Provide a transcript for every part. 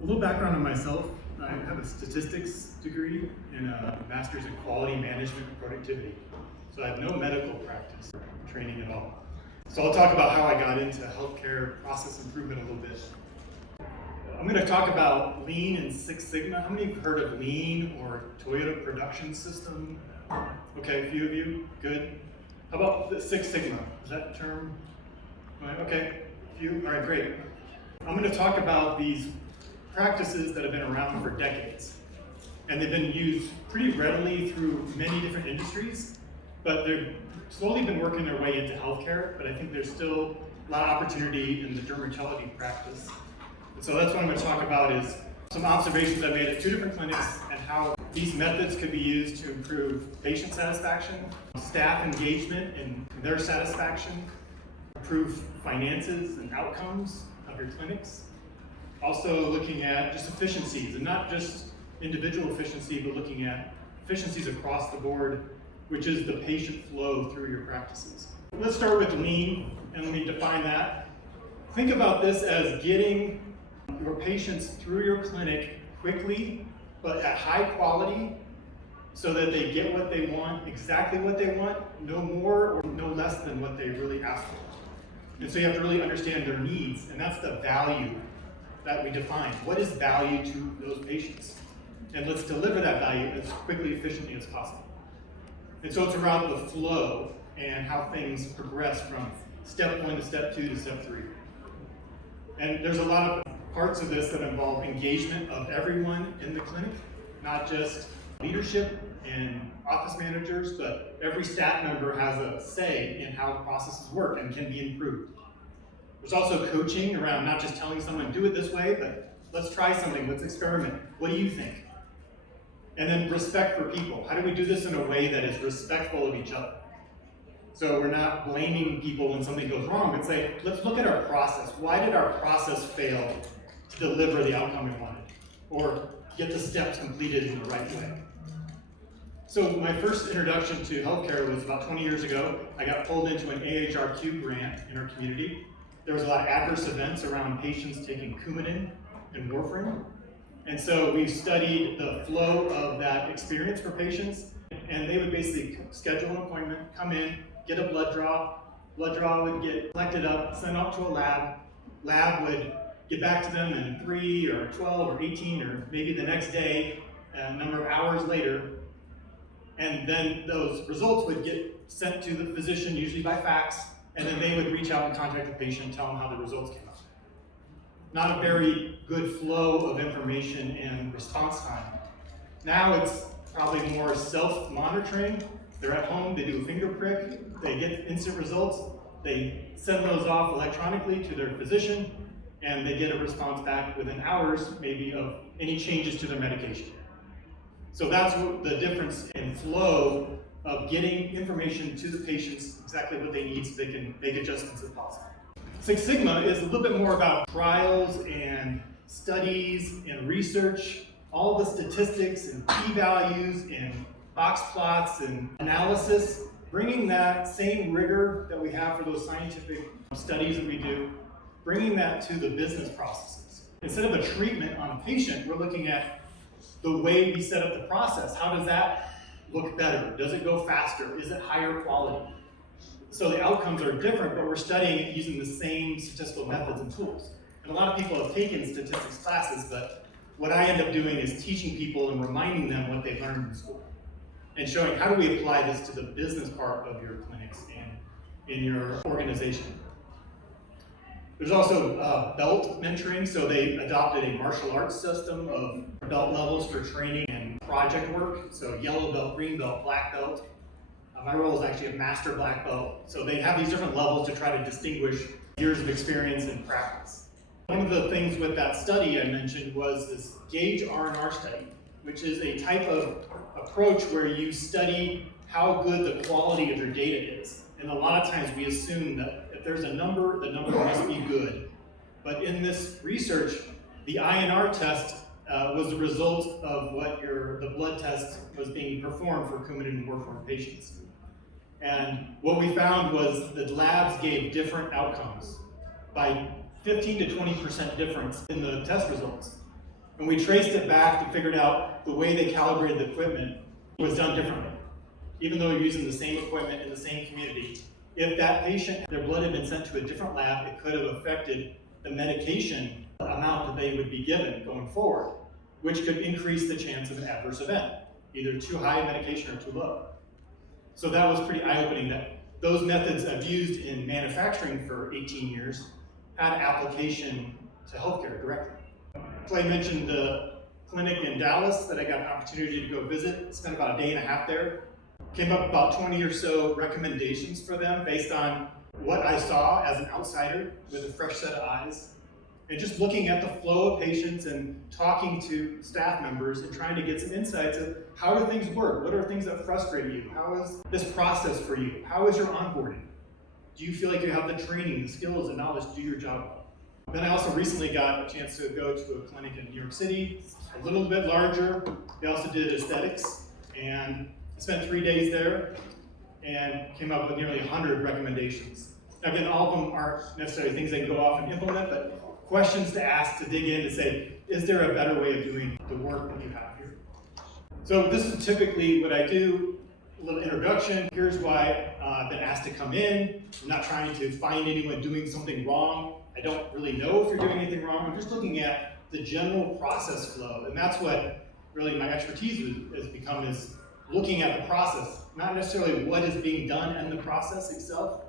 A little background on myself. I have a statistics degree and a master's in quality management and productivity. So I have no medical practice training at all. So I'll talk about how I got into healthcare process improvement a little bit. I'm going to talk about Lean and Six Sigma. How many have heard of Lean or Toyota Production System? Okay, a few of you. Good. How about the Six Sigma? Is that the term? Okay, a few. All right, great. I'm going to talk about these practices that have been around for decades. And they've been used pretty readily through many different industries, but they've slowly been working their way into healthcare, but I think there's still a lot of opportunity in the dermatology practice. And so that's what I'm going to talk about is some observations I made at 2 different clinics and how these methods could be used to improve patient satisfaction, staff engagement and their satisfaction, improve finances and outcomes of your clinics. Also looking at just efficiencies, and not just individual efficiency, but looking at efficiencies across the board, which is the patient flow through your practices. Let's start with Lean, and let me define that. Think about this as getting your patients through your clinic quickly, but at high quality, so that they get what they want, exactly what they want, no more or no less than what they really ask for. And so you have to really understand their needs, and that's the value that we define. What is value to those patients? And let's deliver that value as quickly, efficiently as possible. And so it's around the flow and how things progress from step 1 to step 2 to step 3. And there's a lot of parts of this that involve engagement of everyone in the clinic, not just leadership and office managers, but every staff member has a say in how the processes work and can be improved. There's also coaching around not just telling someone, do it this way, but let's try something, let's experiment. What do you think? And then respect for people. How do we do this in a way that is respectful of each other? So we're not blaming people when something goes wrong, but say, let's look at our process. Why did our process fail to deliver the outcome we wanted? Or get the steps completed in the right way? So my first introduction to healthcare was about 20 years ago. I got pulled into an AHRQ grant in our community. There was a lot of adverse events around patients taking Coumadin and warfarin. And so we studied the flow of that experience for patients, and they would basically schedule an appointment, come in, get a blood draw would get collected up, sent off to a lab would get back to them in 3 or 12 or 18 or maybe the next day, a number of hours later, and then those results would get sent to the physician, usually by fax, and then they would reach out and contact the patient and tell them how the results came out. Not a very good flow of information and response time. Now it's probably more self-monitoring. They're at home, they do a finger prick, they get instant results, they send those off electronically to their physician, and they get a response back within hours, maybe, of any changes to their medication. So that's the difference in flow of getting information to the patients, exactly what they need so they can make adjustments if possible. Six Sigma is a little bit more about trials and studies and research, all the statistics and p-values and box plots and analysis, bringing that same rigor that we have for those scientific studies that we do, bringing that to the business processes. Instead of a treatment on a patient, we're looking at the way we set up the process. How does that look better? Does it go faster? Is it higher quality? So the outcomes are different, but we're studying it using the same statistical methods and tools. And a lot of people have taken statistics classes, but what I end up doing is teaching people and reminding them what they learned in school, and showing how do we apply this to the business part of your clinics and in your organization. There's also belt mentoring, so they adopted a martial arts system of belt levels for training and project work. So yellow belt, green belt, black belt. My role is actually a master black belt. So they have these different levels to try to distinguish years of experience and practice. One of the things with that study I mentioned was this gauge R&R study, which is a type of approach where you study how good the quality of your data is. And a lot of times we assume that if there's a number, the number must be good. But in this research, the INR test was the result of what the blood test was being performed for Coumadin and warfarin patients. And what we found was that labs gave different outcomes by 15 to 20% difference in the test results. And we traced it back to figure out the way they calibrated the equipment was done differently. Even though you're using the same equipment in the same community, if that patient, their blood had been sent to a different lab, it could have affected the medication amount that they would be given going forward, which could increase the chance of an adverse event, either too high medication or too low. So that was pretty eye-opening that those methods I've used in manufacturing for 18 years had application to healthcare directly. Clay mentioned the clinic in Dallas that I got an opportunity to go visit, spent about a day and a half there. Came up about 20 or so recommendations for them based on what I saw as an outsider with a fresh set of eyes. And just looking at the flow of patients and talking to staff members and trying to get some insights of how do things work? What are things that frustrate you? How is this process for you? How is your onboarding? Do you feel like you have the training, the skills, and knowledge to do your job well? Then I also recently got a chance to go to a clinic in New York City, a little bit larger. They also did aesthetics, and I spent 3 days there and came up with nearly 100 recommendations. Again, all of them aren't necessarily things they can go off and implement, but questions to ask, to dig in, to say, is there a better way of doing the work that you have here? So this is typically what I do, a little introduction. Here's why I've been asked to come in. I'm not trying to find anyone doing something wrong. I don't really know if you're doing anything wrong. I'm just looking at the general process flow, and that's what really my expertise has become, is looking at the process, not necessarily what is being done in the process itself,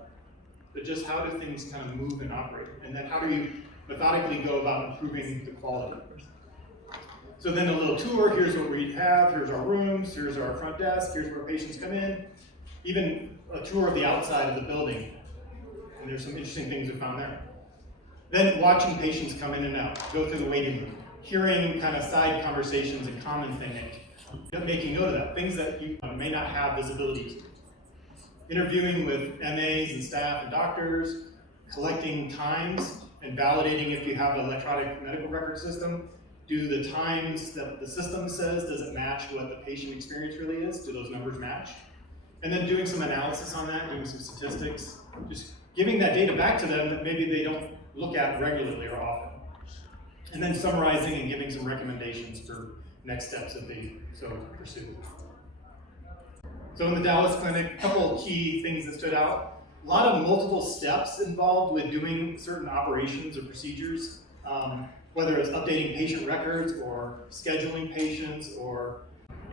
but just how do things kind of move and operate, and then how do you methodically go about improving the quality. So then a little tour, here's what we have, here's our rooms, here's our front desk, here's where patients come in, even a tour of the outside of the building, and there's some interesting things we found there. Then watching patients come in and out, go through the waiting room, hearing kind of side conversations and common things, making note of that, things that you may not have visibility to. Interviewing with MAs and staff and doctors, collecting times and validating if you have an electronic medical record system. Do the times that the system says, does it match what the patient experience really is? Do those numbers match? And then doing some analysis on that, doing some statistics, just giving that data back to them that maybe they don't look at regularly or often. And then summarizing and giving some recommendations for next steps that they so pursue. So in the Dallas clinic, a couple of key things that stood out. A lot of multiple steps involved with doing certain operations or procedures, whether it's updating patient records or scheduling patients or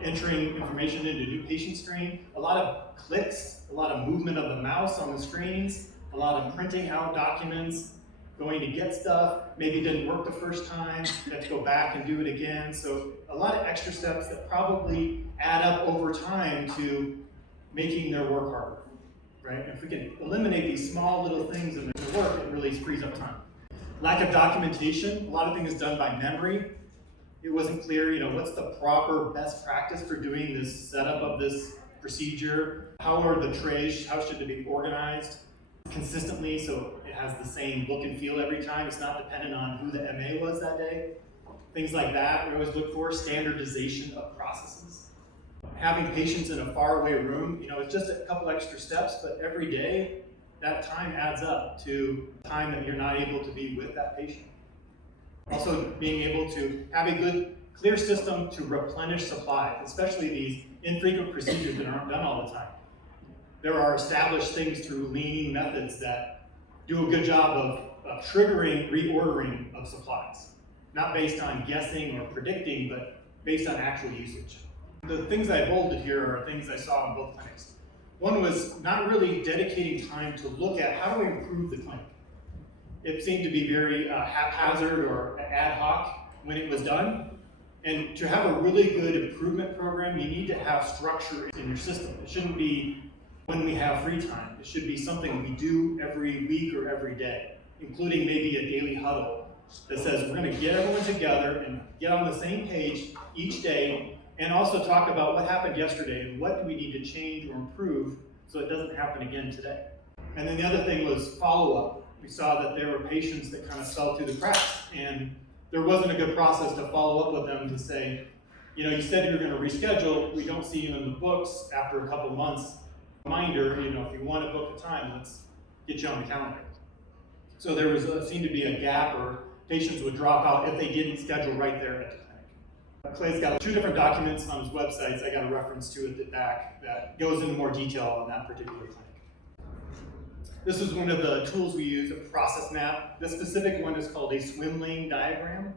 entering information into new patient screen. A lot of clicks, a lot of movement of the mouse on the screens, a lot of printing out documents, going to get stuff, maybe didn't work the first time, had to go back and do it again. So a lot of extra steps that probably add up over time to making their work harder, right? If we can eliminate these small little things in their work, it really frees up time. Lack of documentation, a lot of things done by memory. It wasn't clear, what's the proper best practice for doing this setup of this procedure? How are the trays, how should they be organized consistently so it has the same look and feel every time? It's not dependent on who the MA was that day. Things like that, we always look for standardization of processes. Having patients in a faraway room, it's just a couple extra steps, but every day, that time adds up to time that you're not able to be with that patient. Also, being able to have a good, clear system to replenish supplies, especially these infrequent procedures that aren't done all the time. There are established things through lean methods that do a good job of triggering reordering of supplies, not based on guessing or predicting, but based on actual usage. The things I bolded here are things I saw in both clinics. One was not really dedicating time to look at how do we improve the clinic. It seemed to be very haphazard or ad hoc when it was done. And to have a really good improvement program, you need to have structure in your system. It shouldn't be when we have free time. It should be something we do every week or every day, including maybe a daily huddle that says we're going to get everyone together and get on the same page each day, and also talk about what happened yesterday and what do we need to change or improve so it doesn't happen again today. And then the other thing was follow-up. We saw that there were patients that kind of fell through the cracks, and there wasn't a good process to follow up with them to say, you said you were going to reschedule, we don't see you in the books after a couple months. Reminder, if you want to book the time, let's get you on the calendar. So there seemed to be a gap, or patients would drop out if they didn't schedule right there at the time. Clay's got two different documents on his websites. I got a reference to it at the back that goes into more detail on that particular clinic. This is one of the tools we use, a process map. This specific one is called a swim lane diagram.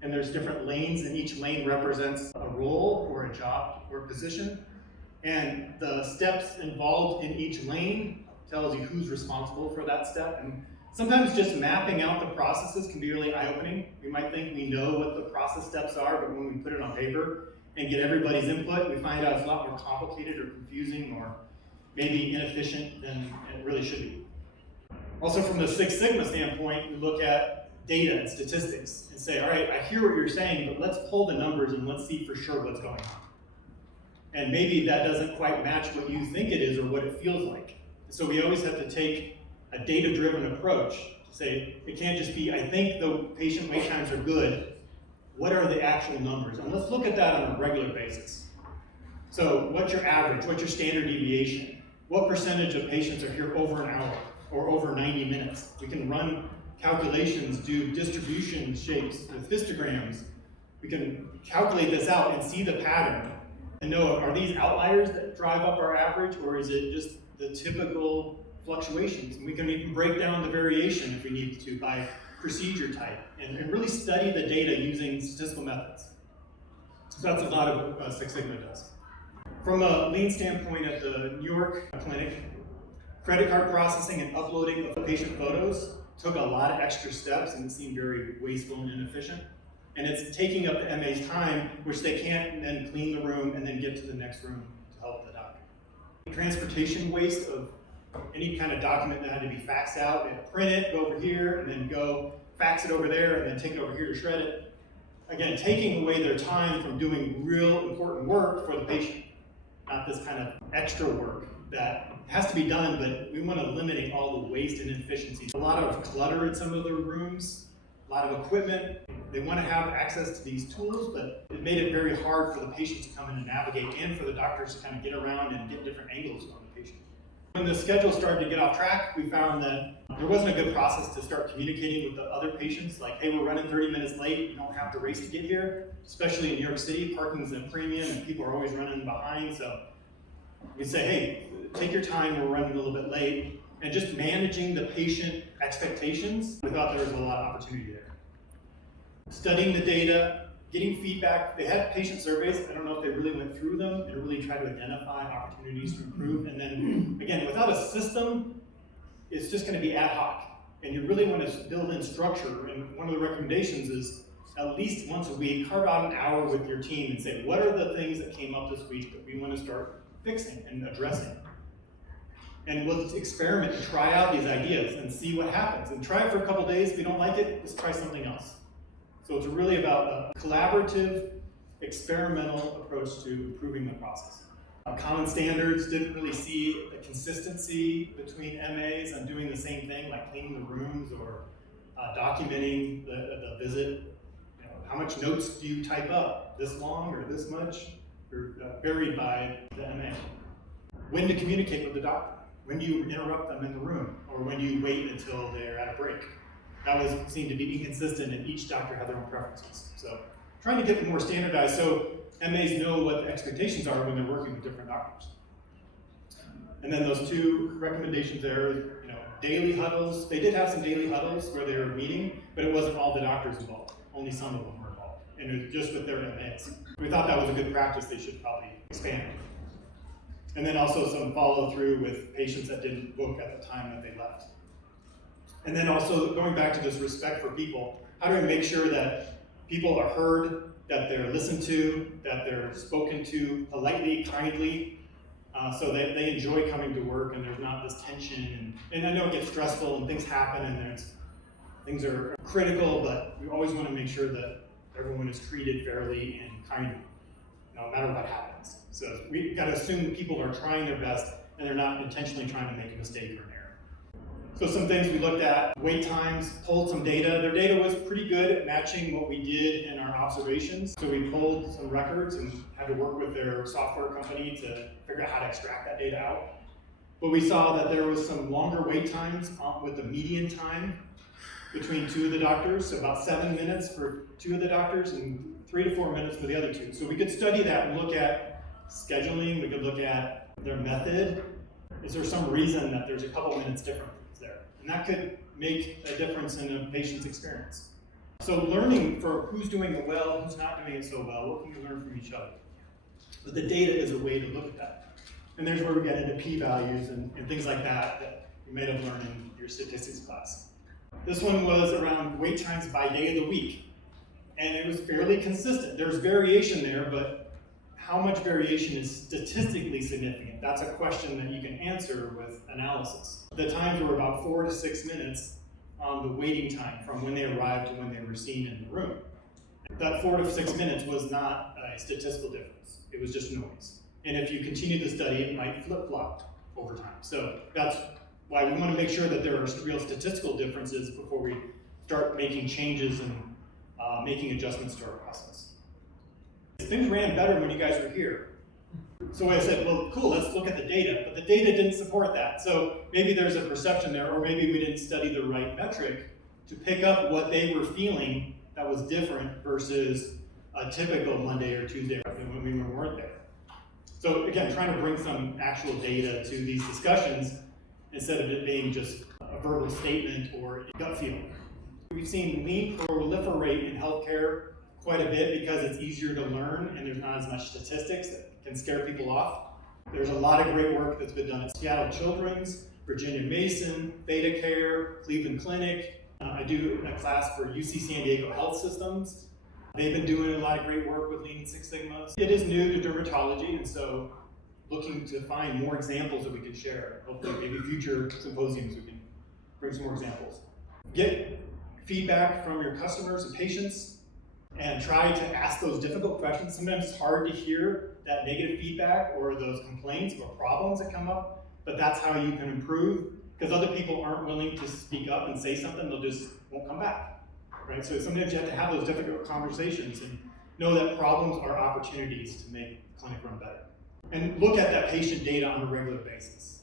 And there's different lanes, and each lane represents a role or a job or a position. And the steps involved in each lane tells you who's responsible for that step. And sometimes just mapping out the processes can be really eye-opening. We might think we know what the process steps are, but when we put it on paper and get everybody's input, we find out it's a lot more complicated or confusing or maybe inefficient than it really should be. Also, from the Six Sigma standpoint, we look at data and statistics and say, all right, I hear what you're saying, but let's pull the numbers and let's see for sure what's going on. And maybe that doesn't quite match what you think it is or what it feels like. So we always have to take a data-driven approach to say, it can't just be, I think the patient wait times are good. What are the actual numbers? And let's look at that on a regular basis. So what's your average? What's your standard deviation? What percentage of patients are here over an hour or over 90 minutes? We can run calculations, do distribution shapes with histograms. We can calculate this out and see the pattern and know, are these outliers that drive up our average, or is it just the typical fluctuations? And we can even break down the variation if we need to by procedure type and really study the data using statistical methods. So that's a lot of what Six Sigma does. From a lean standpoint at the New York clinic, credit card processing and uploading of patient photos took a lot of extra steps and it seemed very wasteful and inefficient. And it's taking up the MA's time, which they can't then clean the room and then get to the next room to help the doctor. Transportation waste of any kind of document that had to be faxed out, they had to print it, go over here, and then go fax it over there, and then take it over here to shred it. Again, taking away their time from doing real important work for the patient, not this kind of extra work that has to be done, but we want to eliminate all the waste and inefficiencies. A lot of clutter in some of the rooms, a lot of equipment. They want to have access to these tools, but it made it very hard for the patients to come in and navigate and for the doctors to kind of get around and get different angles on the patient. When the schedule started to get off track, we found that there wasn't a good process to start communicating with the other patients, like, hey, we're running 30 minutes late, you don't have to race to get here. Especially in New York City, parking's a premium and people are always running behind, so we say, hey, take your time, we're running a little bit late, and just managing the patient expectations, we thought there was a lot of opportunity there. Studying the data, getting feedback. They had patient surveys. I don't know if they really went through them and really tried to identify opportunities to improve. And then, again, without a system, it's just going to be ad hoc. And you really want to build in structure. And one of the recommendations is at least once a week, carve out an hour with your team and say, what are the things that came up this week that we want to start fixing and addressing? And we'll experiment and try out these ideas and see what happens. And try it for a couple days. If you don't like it, just try something else. So it's really about a collaborative, experimental approach to improving the process. Common standards didn't really see a consistency between MAs on doing the same thing, like cleaning the rooms or documenting the visit. You know, how much notes do you type up? This long or this much? Or varied by the MA. When to communicate with the doctor? When do you interrupt them in the room? Or when do you wait until they're at a break? That seemed to be inconsistent, and each doctor had their own preferences. So trying to get them more standardized so MAs know what the expectations are when they're working with different doctors. And then those two recommendations there, you know, daily huddles. They did have some daily huddles where they were meeting, but it wasn't all the doctors involved. Only some of them were involved, and it was just with their MAs. We thought that was a good practice. They should probably expand it. And then also some follow through with patients that didn't book at the time that they left. And then also going back to just respect for people, how do we make sure that people are heard, that they're listened to, that they're spoken to politely, kindly, so that they enjoy coming to work and there's not this tension. And I know it gets stressful and things happen and things are critical, but we always want to make sure that everyone is treated fairly and kindly, no matter what happens. So we've got to assume people are trying their best and they're not intentionally trying to make a mistake or an error. So some things we looked at, wait times, pulled some data. Their data was pretty good at matching what we did in our observations. So we pulled some records and had to work with their software company to figure out how to extract that data out. But we saw that there was some longer wait times with the median time between two of the doctors, so about 7 minutes for two of the doctors and 3 to 4 minutes for the other two. So we could study that and look at scheduling, we could look at their method. Is there some reason that there's a couple minutes difference there? And that could make a difference in a patient's experience. So learning for who's doing it well, who's not doing it so well, what can you learn from each other? But the data is a way to look at that. And there's where we get into p-values and things like that you may have learned in your statistics class. This one was around wait times by day of the week. And it was fairly consistent. There's variation there, but how much variation is statistically significant? That's a question that you can answer with analysis. The times were about 4 to 6 minutes on the waiting time from when they arrived to when they were seen in the room. That 4 to 6 minutes was not a statistical difference. It was just noise. And if you continue the study, it might flip-flop over time. So that's why we want to make sure that there are real statistical differences before we start making changes and making adjustments to our process. Things ran better when you guys were here. So I said, well, cool, let's look at the data. But the data didn't support that. So maybe there's a perception there, or maybe we didn't study the right metric to pick up what they were feeling that was different versus a typical Monday or Tuesday when we weren't there. So again, trying to bring some actual data to these discussions instead of it being just a verbal statement or a gut feeling. We've seen lean proliferate in healthcare quite a bit because it's easier to learn and there's not as much statistics that can scare people off. There's a lot of great work that's been done at Seattle Children's, Virginia Mason, Theta Care, Cleveland Clinic. I do a class for UC San Diego Health Systems. They've been doing a lot of great work with Lean Six Sigma. It is new to dermatology, and so looking to find more examples that we can share. Hopefully, maybe future symposiums we can bring some more examples. Get feedback from your customers and patients, and try to ask those difficult questions. Sometimes it's hard to hear that negative feedback or those complaints or problems that come up, but that's how you can improve, because other people aren't willing to speak up and say something, they'll just won't come back, right? So sometimes you have to have those difficult conversations and know that problems are opportunities to make the clinic run better. And look at that patient data on a regular basis.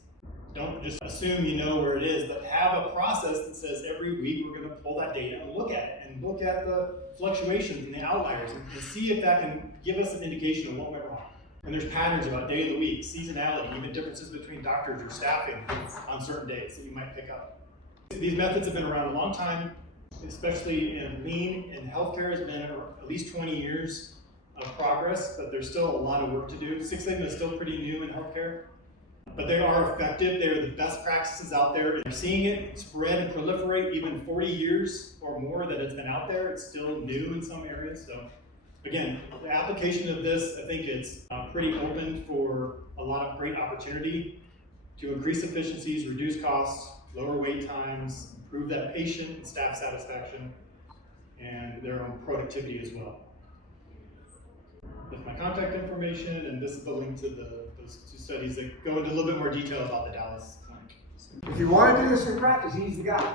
Don't just assume you know where it is, but have a process that says every week we're going to pull that data and look at it, and look at the fluctuations and the outliers, and see if that can give us an indication of what went wrong. And there's patterns about day of the week, seasonality, even differences between doctors or staffing on certain days that you might pick up. These methods have been around a long time, especially in lean, and healthcare has been at least 20 years of progress, but there's still a lot of work to do. Six Sigma is still pretty new in healthcare, but they are effective. They're the best practices out there. They're seeing it spread and proliferate. Even 40 years or more that it's been out there, it's still new in some areas. So again, the application of this, I think it's pretty open for a lot of great opportunity to increase efficiencies, reduce costs, lower wait times, improve that patient and staff satisfaction, and their own productivity as well. That's my contact information, and this is the link to those two studies that go into a little bit more detail about the Dallas clinic. If you want to do this in practice, he's the guy.